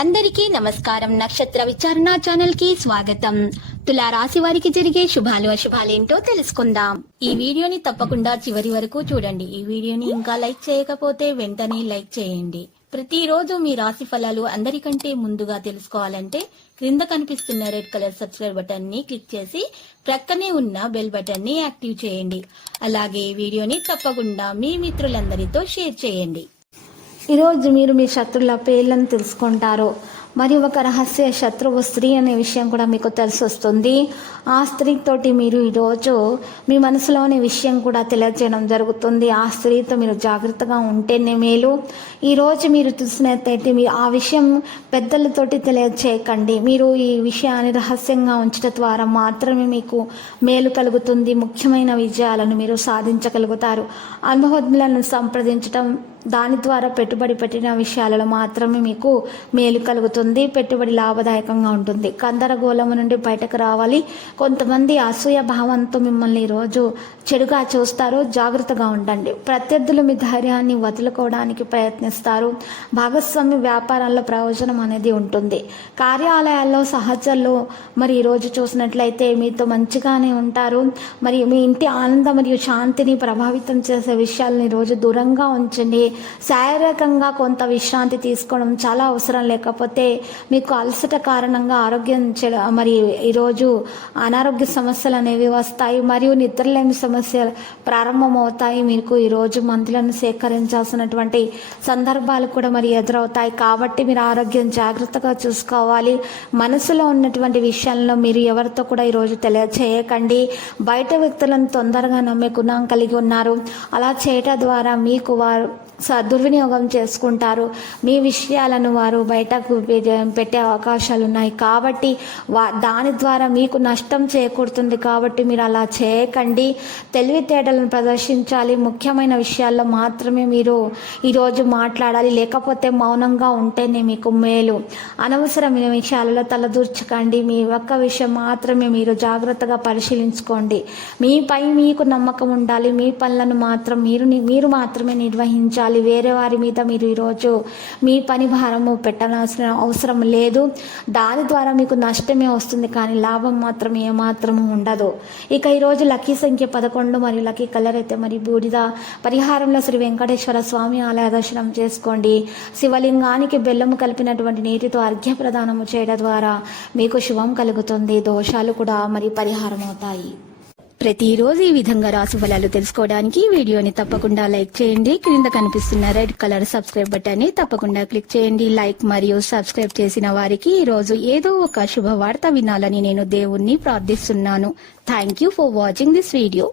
అందరికీ నమస్కారం. నక్షత్ర విచారణ ఛానల్ కి స్వాగతం. తులా రాశి వారికి జరిగే శుభాలు అశుభాలేంటో తెలుసుకుందాం. ఈ వీడియోని తప్పకుండా చివరి వరకు చూడండి. ఈ వీడియోని ఇంకా లైక్ చేయకపోతే వెంటనే లైక్ చేయండి. ప్రతిరోజు మీ రాశి ఫలాలు అందరికంటే ముందుగా తెలుసుకోవాలంటే క్రింద కనిపిస్తున్న రెడ్ కలర్ సబ్స్క్రైబ్ బటన్ ని క్లిక్ చేసి ప్రక్కనే ఉన్న బెల్ బటన్ ని యాక్టివ్ చేయండి. అలాగే ఈ వీడియోని తప్పకుండా మీ మిత్రులందరితో షేర్ చేయండి. ఈరోజు మీరు మీ శత్రుల పేర్లను తెలుసుకుంటారు. మరియు ఒక రహస్య శత్రువు స్త్రీ అనే విషయం కూడా మీకు తెలిసి వస్తుంది. ఆ స్త్రీతోటి మీరు ఈరోజు మీ మనసులోని విషయం కూడా తెలియజేయడం జరుగుతుంది. ఆ స్త్రీతో మీరు జాగ్రత్తగా ఉంటేనే మేలు. ఈరోజు మీరు చూసినట్టయితే మీరు ఆ విషయం పెద్దలతోటి తెలియజేయకండి. మీరు ఈ విషయాన్ని రహస్యంగా ఉంచడం ద్వారా మాత్రమే మీకు మేలు కలుగుతుంది. ముఖ్యమైన విజయాలను మీరు సాధించగలుగుతారు. అనుభవజ్ఞులను సంప్రదించడం, దాని ద్వారా పెట్టుబడి పెట్టిన విషయాలలో మాత్రమే మీకు మేలు కలుగుతుంది. పెట్టుబడి లాభదాయకంగా ఉంటుంది. గందరగోళం నుండి బయటకు రావాలి. కొంతమంది అసూయ భావంతో మిమ్మల్ని ఈరోజు చెడుగా చూస్తారు. జాగ్రత్తగా ఉండండి. ప్రత్యర్థులు మీ ధైర్యాన్ని వదులుకోవడానికి ప్రయత్నిస్తారు. భాగస్వామి వ్యాపారాల్లో ప్రయోజనం అనేది ఉంటుంది. కార్యాలయాల్లో సహచరులు మరి ఈరోజు చూసినట్లయితే మీతో మంచిగానే ఉంటారు. మరి మీ ఇంటి ఆనందం మరియు శాంతిని ప్రభావితం చేసే విషయాలను ఈరోజు దూరంగా ఉంచండి. శారీరకంగా కొంత విశ్రాంతి తీసుకోవడం చాలా అవసరం. లేకపోతే మీకు అలసట కారణంగా ఆరోగ్యం మరి ఈరోజు అనారోగ్య సమస్యలు అనేవి వస్తాయి. మరియు నిద్రలేమి సమస్యలు ప్రారంభమవుతాయి. మీకు ఈరోజు మందులను సేకరించాల్సినటువంటి సందర్భాలు కూడా మరి ఎదురవుతాయి. కాబట్టి మీరు ఆరోగ్యం జాగ్రత్తగా చూసుకోవాలి. మనసులో ఉన్నటువంటి విషయాల్లో మీరు ఎవరితో కూడా ఈరోజు తెలియచేయకండి. బయట వ్యక్తులను తొందరగా నమ్మే గుణం కలిగి ఉన్నారు. అలా చేయటం ద్వారా మీకు వారు దుర్వినియోగం చేసుకుంటారు. మీ విషయాలను వారు బయటకు పెట్టే అవకాశాలు ఉన్నాయి. కాబట్టి దాని ద్వారా మీకు నష్టం చేకూరుతుంది. కాబట్టి మీరు అలా చేయకండి. తెలివితేటలను ప్రదర్శించాలి. ముఖ్యమైన విషయాల్లో మాత్రమే మీరు ఈరోజు మాట్లాడాలి. లేకపోతే మౌనంగా ఉంటేనే మీకు మేలు. అనవసరమైన విషయాలలో తలదూర్చకండి. మీ ఒక్క విషయం మాత్రమే మీరు జాగ్రత్తగా పరిశీలించుకోండి. మీపై మీకు నమ్మకం ఉండాలి. మీ పనులను మాత్రం మీరు మాత్రమే నిర్వహించాలి. వేరే వారి మీద మీరు ఈరోజు మీ పని భారము పెట్టాల్సిన అవసరం లేదు. దాని ద్వారా మీకు నష్టమే వస్తుంది, కానీ లాభం మాత్రం ఏమాత్రము ఉండదు. ఇక ఈరోజు లక్కీ సంఖ్య 11 మరియు లక్కీ కలర్ అయితే మరి బూడిద. పరిహారంలో శ్రీ వెంకటేశ్వర స్వామి ఆలయ దర్శనం చేసుకోండి. శివలింగానికి బెల్లము కలిపినటువంటి నీటితో అర్ఘ్య ప్రదానము చేయడం ద్వారా మీకు శుభం కలుగుతుంది. దోషాలు కూడా మరి పరిహారం అవుతాయి. ప్రతిరోజు ఈ విధంగా రాశి ఫలాలు తెలుసుకోవడానికి వీడియోని తప్పకుండా లైక్ చేయండి. క్రింద కనిపిస్తున్న రెడ్ కలర్ సబ్స్క్రైబ్ బటన్ ని తప్పకుండా క్లిక్ చేయండి. లైక్ మరియు సబ్స్క్రైబ్ చేసిన వారికి ఈ రోజు ఏదో ఒక శుభవార్త వినాలని నేను దేవుణ్ణి ప్రార్థిస్తున్నాను. Thank you for watching this video.